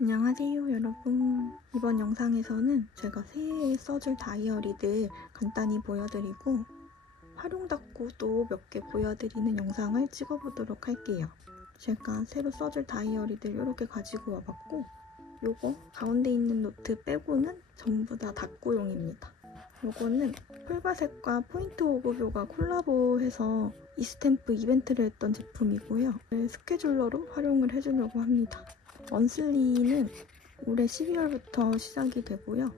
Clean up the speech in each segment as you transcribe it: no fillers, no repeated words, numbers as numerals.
안녕하세요 여러분. 이번 영상에서는 제가 새해에 써줄 다이어리들 간단히 보여드리고 활용 닫고도 몇 개 보여드리는 영상을 찍어보도록 할게요. 제가 새로 써줄 다이어리들 이렇게 가지고 와봤고 요거 가운데 있는 노트 빼고는 전부 다 닫고용입니다. 요거는 폴바색과 포인트 오브뷰가 콜라보해서 이스탬프 이벤트를 했던 제품이고요. 스케줄러로 활용을 해주려고 합니다. 먼슬리는 올해 12월부터 시작이 되고요.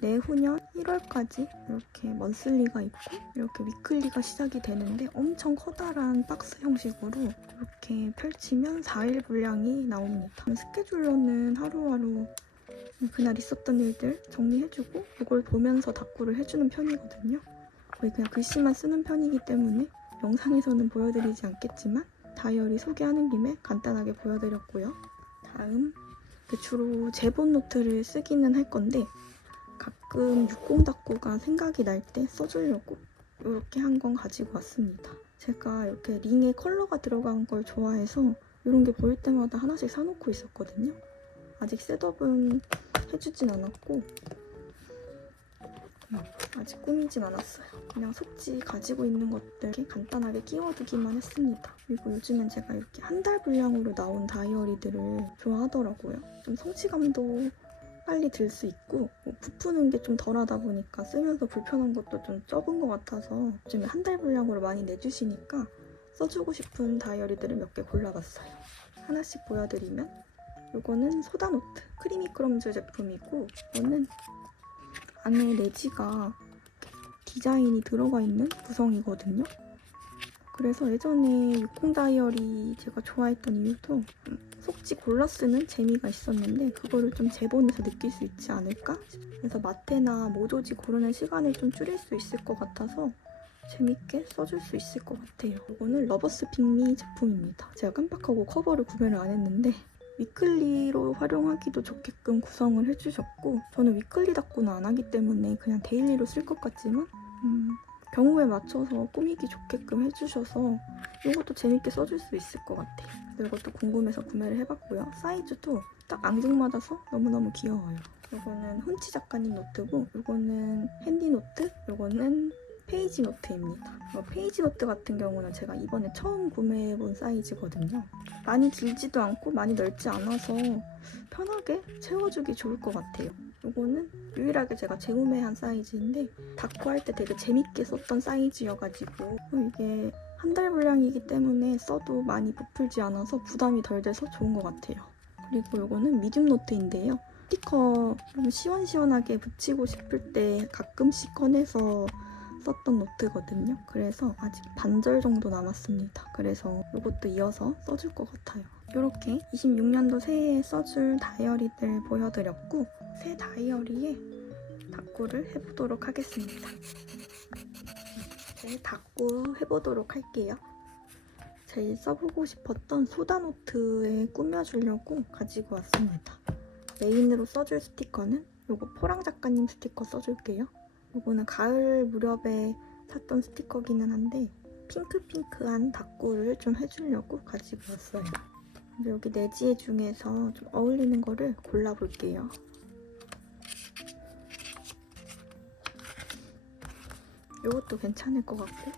내후년 1월까지 이렇게 먼슬리가 있고 이렇게 위클리가 시작이 되는데 엄청 커다란 박스 형식으로 이렇게 펼치면 4일 분량이 나옵니다. 스케줄러는 하루하루 그날 있었던 일들 정리해주고 이걸 보면서 답구를 해주는 편이거든요. 거의 그냥 글씨만 쓰는 편이기 때문에 영상에서는 보여드리지 않겠지만 다이어리 소개하는 김에 간단하게 보여드렸고요. 다음 주로 제본 노트를 쓰기는 할 건데 가끔 60 닫구가 생각이 날 때 써주려고 이렇게 한 건 가지고 왔습니다. 제가 이렇게 링에 컬러가 들어간 걸 좋아해서 이런 게 보일 때마다 하나씩 사놓고 있었거든요. 아직 셋업은 해주진 않았고 아직 꾸미진 않았어요. 그냥 속지 가지고 있는 것들 이렇게 간단하게 끼워두기만 했습니다. 그리고 요즘엔 제가 이렇게 한 달 분량으로 나온 다이어리들을 좋아하더라고요. 좀 성취감도 빨리 들 수 있고 부푸는 게 좀 덜하다 보니까 쓰면서 불편한 것도 좀 적은 것 같아서 요즘에 한 달 분량으로 많이 내주시니까 써주고 싶은 다이어리들을 몇 개 골라봤어요. 하나씩 보여드리면 이거는 소다노트 크리미 크럼즈 제품이고 이거는 안에 내지가 디자인이 들어가 있는 구성이거든요. 그래서 예전에 60 다이어리 제가 좋아했던 이유도 속지 골라 쓰는 재미가 있었는데 그거를 좀 제본에서 느낄 수 있지 않을까? 그래서 마테나 모조지 고르는 시간을 좀 줄일 수 있을 것 같아서 재밌게 써줄 수 있을 것 같아요. 이거는 러버스 핑미 제품입니다. 제가 깜빡하고 커버를 구매를 안 했는데 위클리로 활용하기도 좋게끔 구성을 해주셨고 저는 위클리 닫고는 안 하기 때문에 그냥 데일리로 쓸 것 같지만 경우에 맞춰서 꾸미기 좋게끔 해주셔서 이것도 재밌게 써줄 수 있을 것 같아요. 그래서 이것도 궁금해서 구매를 해봤고요. 사이즈도 딱 앙증맞아서 너무너무 귀여워요. 이거는 훈치 작가님 노트고 이거는 핸디 노트, 이거는 페이지 노트입니다. 페이지 노트 같은 경우는 제가 이번에 처음 구매해본 사이즈거든요. 많이 길지도 않고 많이 넓지 않아서 편하게 채워주기 좋을 것 같아요. 이거는 유일하게 제가 재구매한 사이즈인데 닫고 할 때 되게 재밌게 썼던 사이즈여가지고 이게 한 달 분량이기 때문에 써도 많이 부풀지 않아서 부담이 덜 돼서 좋은 것 같아요. 그리고 이거는 미디움 노트인데요. 스티커 좀 시원시원하게 붙이고 싶을 때 가끔씩 꺼내서 썼던 노트거든요. 그래서 아직 반절 정도 남았습니다. 그래서 이것도 이어서 써줄 것 같아요. 이렇게 26년도 새해에 써줄 다이어리들 보여드렸고 새 다이어리에 닫구를 해보도록 하겠습니다. 이제 닫구 해보도록 할게요. 제일 써보고 싶었던 소다노트에 꾸며주려고 가지고 왔습니다. 메인으로 써줄 스티커는 이거 포랑 작가님 스티커 써줄게요. 이거는 가을 무렵에 샀던 스티커기는 한데 핑크핑크한 닫구를 좀 해주려고 가지고 왔어요. 여기 내지 중에서 좀 어울리는 거를 골라볼게요. 이것도 괜찮을 것 같고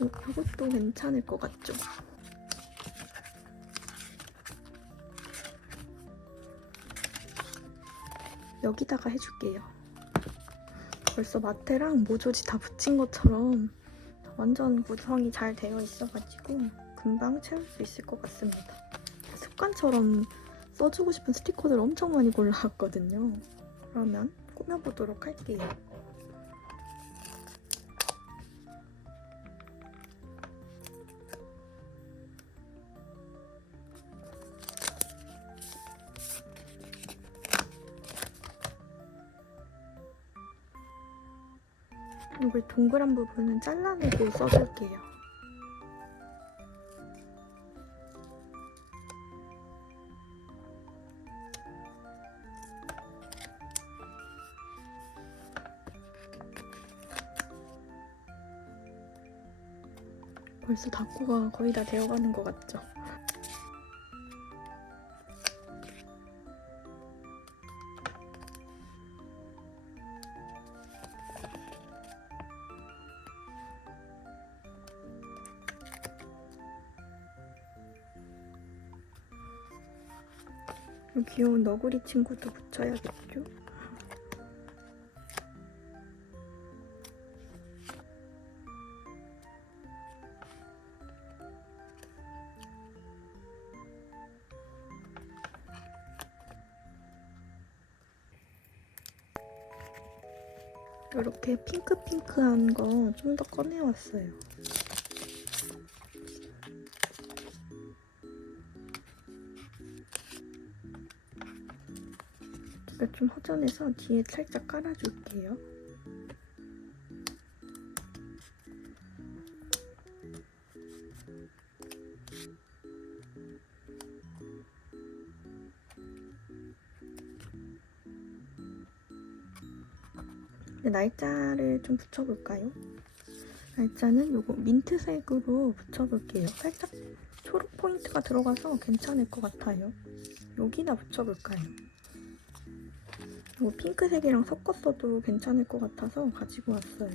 이것도 괜찮을 것 같죠? 여기다가 해줄게요. 벌써 마테랑 모조지 다 붙인 것처럼 완전 구성이 잘 되어 있어가지고 금방 채울 수 있을 것 같습니다. 습관처럼 써주고 싶은 스티커들 엄청 많이 골라왔거든요. 그러면 꾸며보도록 할게요. 이걸 동그란 부분은 잘라내고 써줄게요. 벌써 닫구가 거의 다 되어가는 것 같죠? 이 귀여운 너구리 친구도 붙여야겠죠? 이렇게 핑크핑크한 거 좀 더 꺼내왔어요. 제가 좀 허전해서 뒤에 살짝 깔아줄게요. 날짜를 좀 붙여볼까요? 날짜는 요거 민트색으로 붙여볼게요. 살짝 초록 포인트가 들어가서 괜찮을 것 같아요. 여기다 붙여볼까요? 이거 핑크색이랑 섞었어도 괜찮을 것 같아서 가지고 왔어요.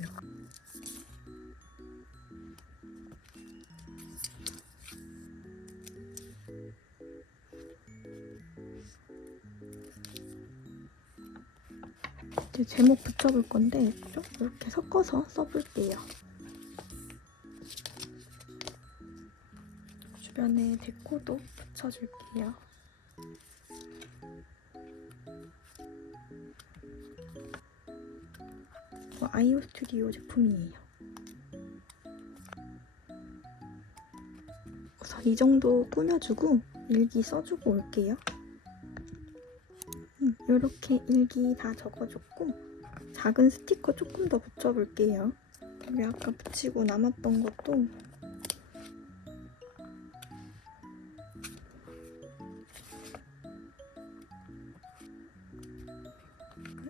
이제 제목 붙여볼 건데 좀 이렇게 섞어서 써볼게요. 주변에 데코도 붙여줄게요. 아이오 스튜디오 제품이에요. 우선 이 정도 꾸며주고 일기 써주고 올게요. 이렇게 일기 다 적어줬고 작은 스티커 조금 더 붙여볼게요. 우리 아까 붙이고 남았던 것도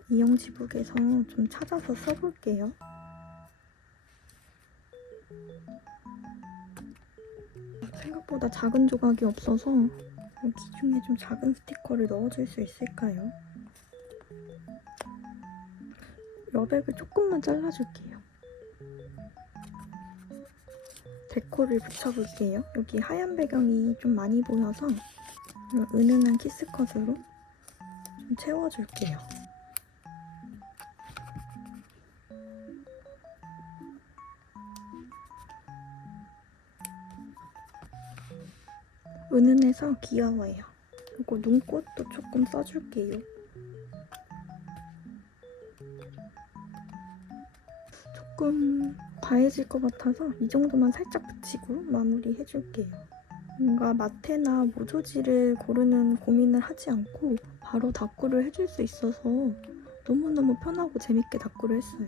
이영지북에서 좀 찾아서 써볼게요. 생각보다 작은 조각이 없어서 여기 중에 좀 작은 스티커를 넣어줄 수 있을까요? 여백을 조금만 잘라줄게요. 데코를 붙여볼게요. 여기 하얀 배경이 좀 많이 보여서 은은한 키스컷으로 좀 채워줄게요. 은은해서 귀여워요. 그리고 눈꽃도 조금 써줄게요. 조금 과해질 것 같아서 이 정도만 살짝 붙이고 마무리해줄게요. 뭔가 마테나 모조지를 고르는 고민을 하지 않고 바로 다꾸를 해줄 수 있어서 너무너무 편하고 재밌게 다꾸를 했어요.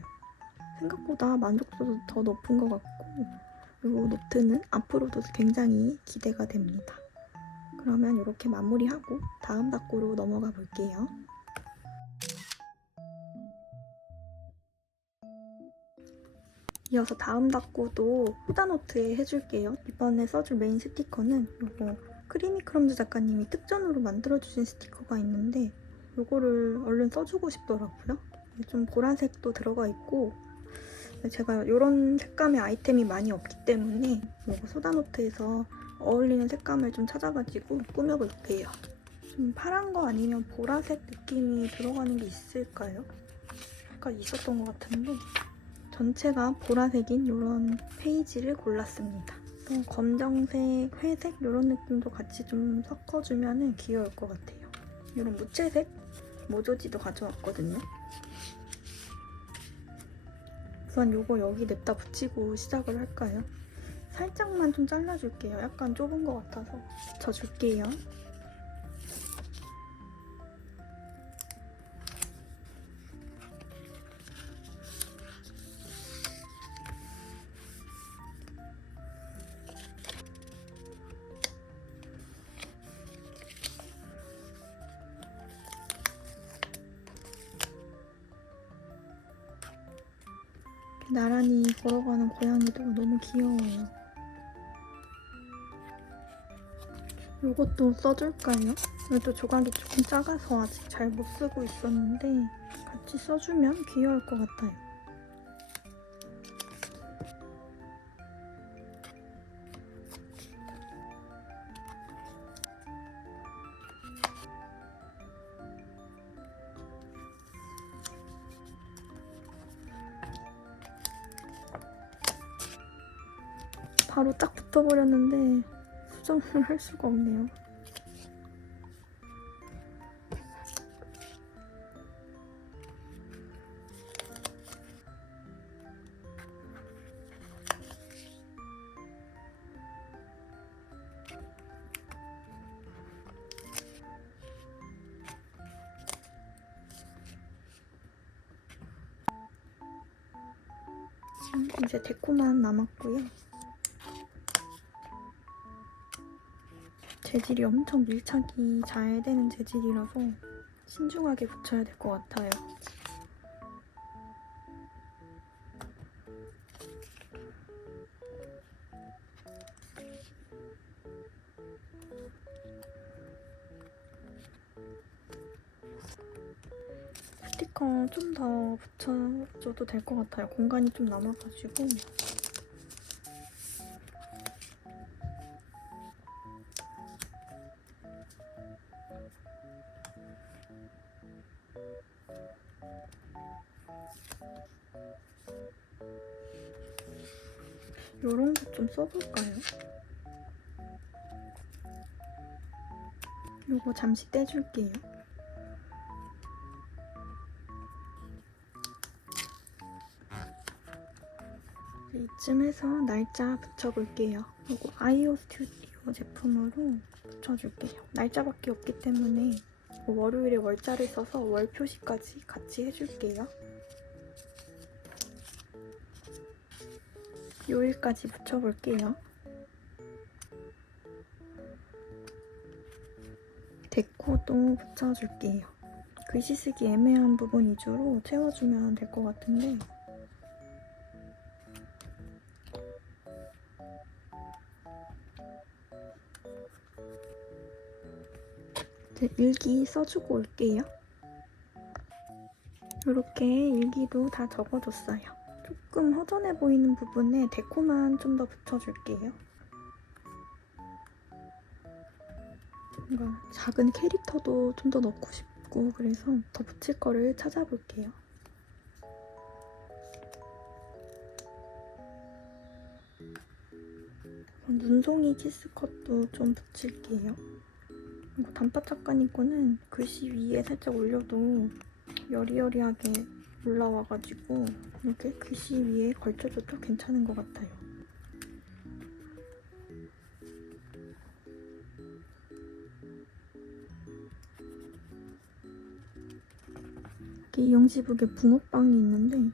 생각보다 만족도도 더 높은 것 같고 그리고 노트는 앞으로도 굉장히 기대가 됩니다. 그러면 이렇게 마무리하고 다음 다꾸로 넘어가 볼게요. 이어서 다음 다꾸도 후다노트에 해줄게요. 이번에 써줄 메인 스티커는 이거 크리미크럼즈 작가님이 특전으로 만들어주신 스티커가 있는데 이거를 얼른 써주고 싶더라고요. 좀 보라색도 들어가 있고 제가 이런 색감의 아이템이 많이 없기 때문에 이거 소다노트에서 어울리는 색감을 좀 찾아가지고 꾸며볼게요. 좀 파란 거 아니면 보라색 느낌이 들어가는 게 있을까요? 약간 있었던 것 같은데 전체가 보라색인 이런 페이지를 골랐습니다. 또 검정색, 회색 이런 느낌도 같이 좀 섞어주면 귀여울 것 같아요. 이런 무채색 모조지도 가져왔거든요. 우선 이거 여기 냅다 붙이고 시작을 할까요? 살짝만 좀 잘라줄게요. 약간 좁은 것 같아서 붙여줄게요. 나란히 걸어가는 고양이도 너무 귀여워요. 이것도 써줄까요? 이것도 조각이 조금 작아서 아직 잘 못 쓰고 있었는데 같이 써주면 귀여울 것 같아요. 바로 딱 붙어버렸는데 수정을 할 수가 없네요. 이제 데코만 남았고요. 재질이 엄청 밀착이 잘 되는 재질이라서 신중하게 붙여야 될 것 같아요. 스티커 좀 더 붙여줘도 될 것 같아요. 공간이 좀 남아가지고. 요런 거 좀 써볼까요? 요거 잠시 떼줄게요. 이쯤에서 날짜 붙여볼게요. 요거 아이오 스튜디오 제품으로 붙여줄게요. 날짜밖에 없기 때문에 월요일에 월자를 써서 월 표시까지 같이 해줄게요. 요일까지 붙여볼게요. 데코도 붙여줄게요. 글씨 쓰기 애매한 부분 위주로 채워주면 될 것 같은데 일기 써주고 올게요. 이렇게 일기도 다 적어줬어요. 조금 허전해 보이는 부분에 데코만 좀 더 붙여줄게요. 뭔가 작은 캐릭터도 좀 더 넣고 싶고 그래서 더 붙일 거를 찾아볼게요. 눈송이 키스컷도 좀 붙일게요. 이거 단팥 작가님 거는 글씨 위에 살짝 올려도 여리여리하게 올라와가지고 이렇게 글씨 위에 걸쳐줘도 괜찮은 것 같아요. 여기 영지북에 붕어빵이 있는데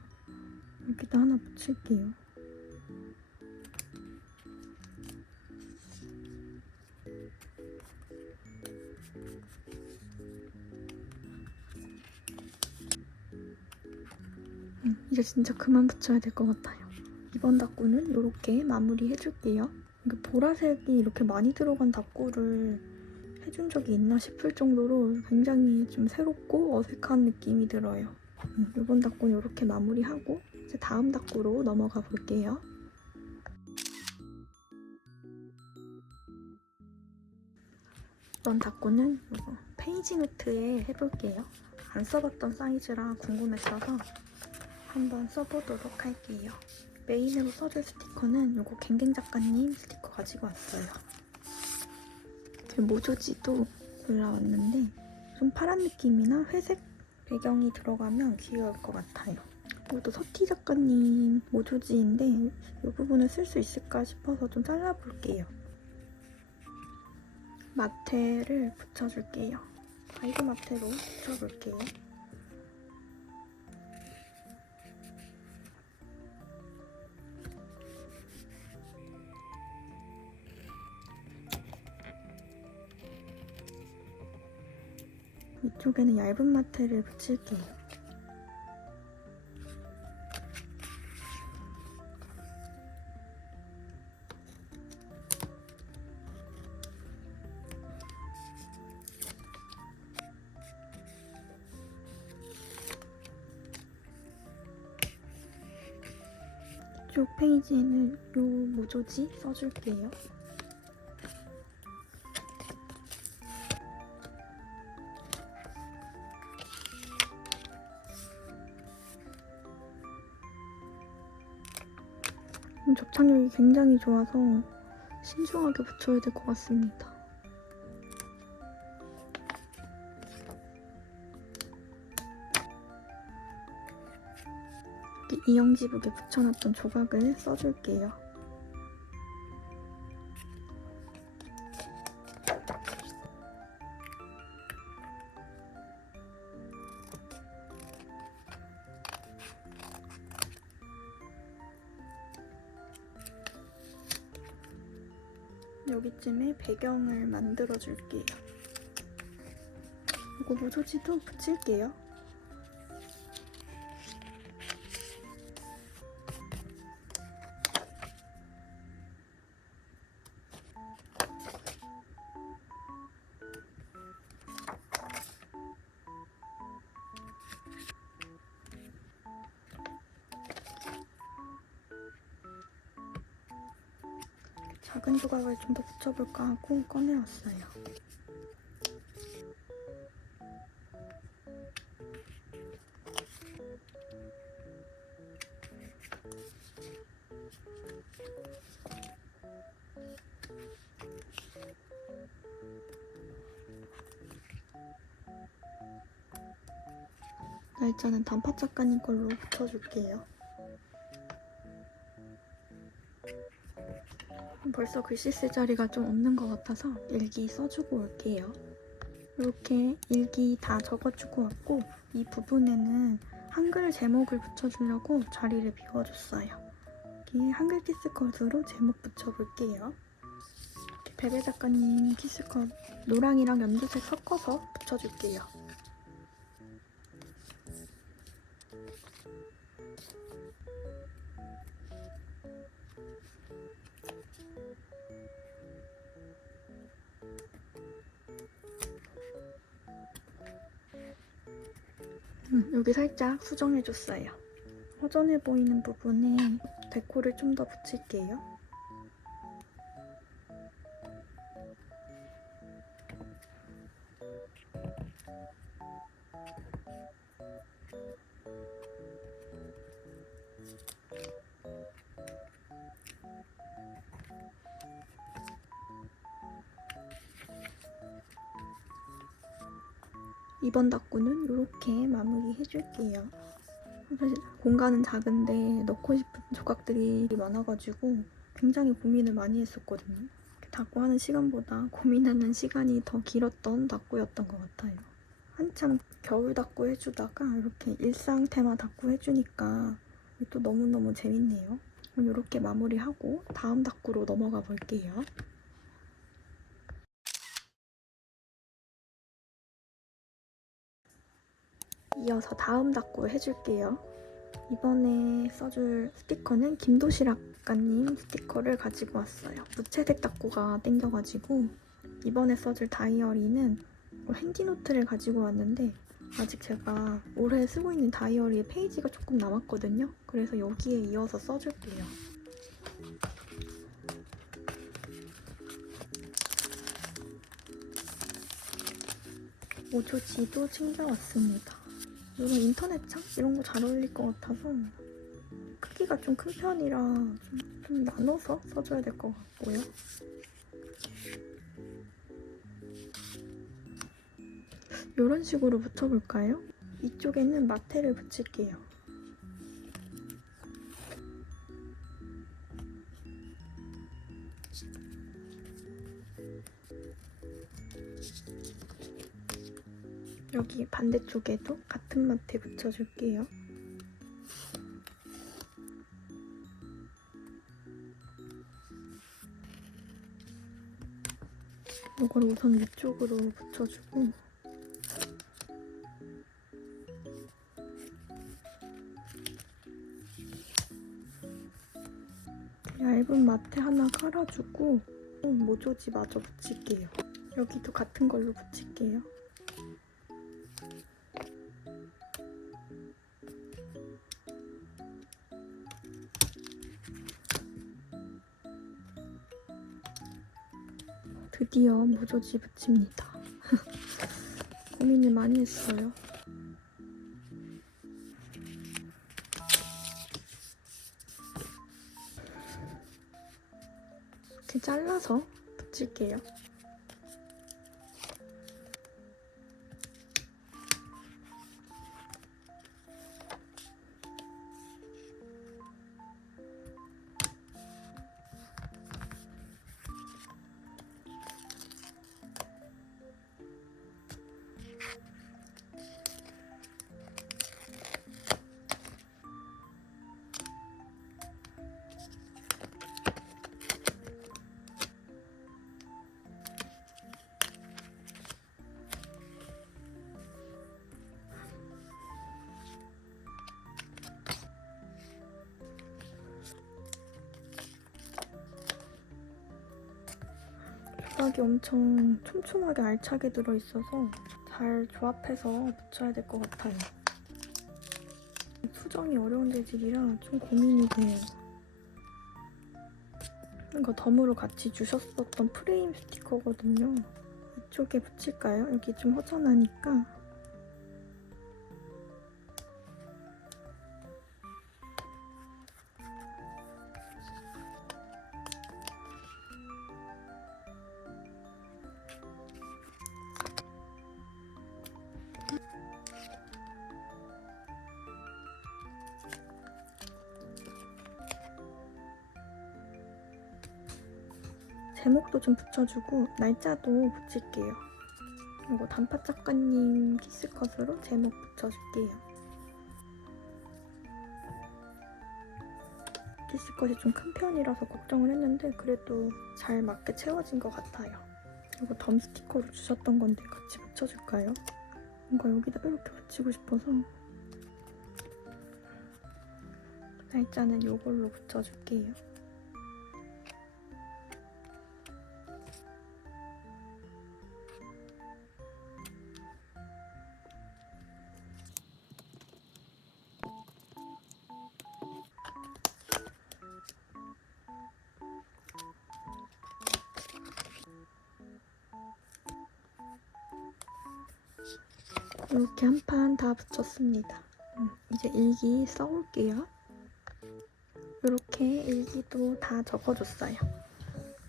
여기다 하나 붙일게요. 이제 진짜 그만 붙여야 될 것 같아요. 이번 닭구는 이렇게 마무리해줄게요. 보라색이 이렇게 많이 들어간 닭구를 해준 적이 있나 싶을 정도로 굉장히 좀 새롭고 어색한 느낌이 들어요. 이번 닭구는 이렇게 마무리하고 이제 다음 닭구로 넘어가 볼게요. 이번 닭구는 이거 페이지 노트에 해볼게요. 안 써봤던 사이즈라 궁금했어서 한번 써보도록 할게요. 메인으로 써줄 스티커는 이거 갱갱 작가님 스티커 가지고 왔어요. 모조지도 골라왔는데 좀 파란 느낌이나 회색 배경이 들어가면 귀여울 것 같아요. 이것도 서티 작가님 모조지인데 이 부분을 쓸 수 있을까 싶어서 좀 잘라볼게요. 마테를 붙여줄게요. 아이고 마테로 붙여볼게요. 위쪽에는 얇은 마테를 붙일게요. 이쪽 페이지에는 이 모조지 써줄게요. 접착력이 굉장히 좋아서 신중하게 붙여야 될 것 같습니다. 이영지북에 붙여놨던 조각을 써줄게요. 여기쯤에 배경을 만들어줄게요. 이거 모조지도 붙일게요. 작은 조각을 좀 더 붙여볼까 하고 꺼내왔어요. 날짜는 단팥 작가님 걸로 붙여줄게요. 벌써 글씨 쓸 자리가 좀 없는 것 같아서 일기 써주고 올게요. 이렇게 일기 다 적어주고 왔고 이 부분에는 한글 제목을 붙여주려고 자리를 비워줬어요. 여기 한글 키스컷으로 제목 붙여볼게요. 베베 작가님 키스컷 노랑이랑 연두색 섞어서 붙여줄게요. 여기 살짝 수정해줬어요. 허전해 보이는 부분에 데코를 좀 더 붙일게요. 이번 닦고는 이렇게 마무리해줄게요. 사실 공간은 작은데 넣고 싶은 조각들이 많아가지고 굉장히 고민을 많이 했었거든요. 닦고 하는 시간보다 고민하는 시간이 더 길었던 닦고였던 것 같아요. 한참 겨울 닦고 해주다가 이렇게 일상 테마 닦고 해주니까 또 너무너무 재밌네요. 그럼 이렇게 마무리하고 다음 닦고로 넘어가 볼게요. 이어서 다음 닦고 해줄게요. 이번에 써줄 스티커는 김도시락 작가님 스티커를 가지고 왔어요. 무채색 닦고가 땡겨가지고 이번에 써줄 다이어리는 핸디노트를 가지고 왔는데 아직 제가 올해 쓰고 있는 다이어리에 페이지가 조금 남았거든요. 그래서 여기에 이어서 써줄게요. 모조지도 챙겨왔습니다. 이런 인터넷창? 이런 거 잘 어울릴 것 같아서 크기가 좀 큰 편이라 좀 나눠서 써줘야 될 것 같고요. 이런 식으로 붙여볼까요? 이쪽에는 마테를 붙일게요. 여기 반대쪽에도 같은 마테 붙여줄게요. 이걸 우선 위쪽으로 붙여주고 얇은 마테 하나 깔아주고 모조지 마저 붙일게요. 여기도 같은 걸로 붙일게요. 드디어 모조지 붙입니다. 고민을 많이 했어요. 이렇게 잘라서 붙일게요. 조각이 엄청 촘촘하게 알차게 들어있어서 잘 조합해서 붙여야 될 것 같아요. 수정이 어려운 재질이라 좀 고민이 돼요. 이거 덤으로 같이 주셨었던 프레임 스티커거든요. 이쪽에 붙일까요? 여기 좀 허전하니까. 제목도 좀 붙여주고 날짜도 붙일게요. 이거 단팥 작가님 키스컷으로 제목 붙여줄게요. 키스컷이 좀 큰 편이라서 걱정을 했는데 그래도 잘 맞게 채워진 것 같아요. 이거 덤 스티커로 주셨던 건데 같이 붙여줄까요? 뭔가 여기다 이렇게 붙이고 싶어서 날짜는 이걸로 붙여줄게요. 이렇게 한 판 다 붙였습니다. 이제 일기 써올게요. 이렇게 일기도 다 적어줬어요.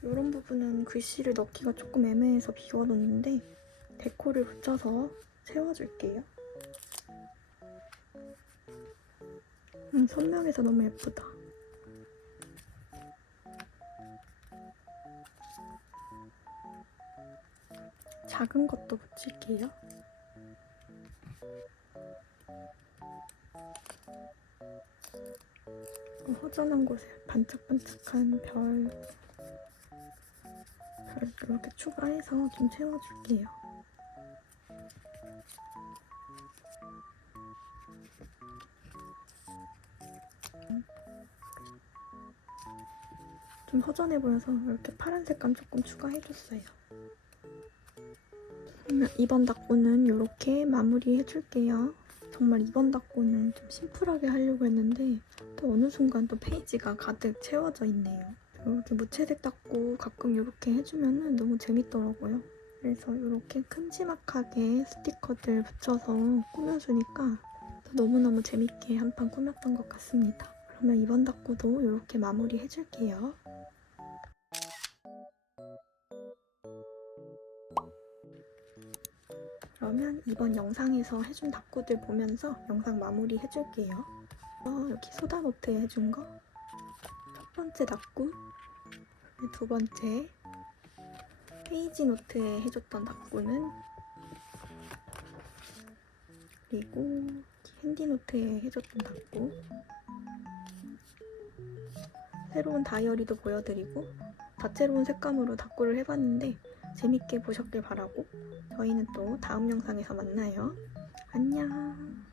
이런 부분은 글씨를 넣기가 조금 애매해서 비워뒀는데 데코를 붙여서 세워줄게요. 선명해서 너무 예쁘다. 작은 것도 붙일게요. 허전한 곳에 반짝반짝한 별 이렇게 추가해서 좀 채워줄게요. 좀 허전해 보여서 이렇게 파란 색감 조금 추가해줬어요. 그러면 이번 닭고는 이렇게 마무리해줄게요. 정말 이번 닭고는 좀 심플하게 하려고 했는데 또 어느 순간 또 페이지가 가득 채워져 있네요. 이렇게 무채색 닭고 가끔 이렇게 해주면 너무 재밌더라고요. 그래서 이렇게 큼지막하게 스티커들 붙여서 꾸며주니까 너무너무 재밌게 한 판 꾸몄던 것 같습니다. 그러면 이번 닭고도 이렇게 마무리 해줄게요. 그러면 이번 영상에서 해준 닭고들 보면서 영상 마무리 해줄게요. 여기 소다노트에 해준 거 첫 번째 닭고, 두 번째 페이지 노트에 해줬던 닭고는, 그리고 핸디노트에 해줬던 닭고, 새로운 다이어리도 보여드리고 다채로운 색감으로 닭고를 해봤는데 재밌게 보셨길 바라고 저희는 또 다음 영상에서 만나요. 안녕.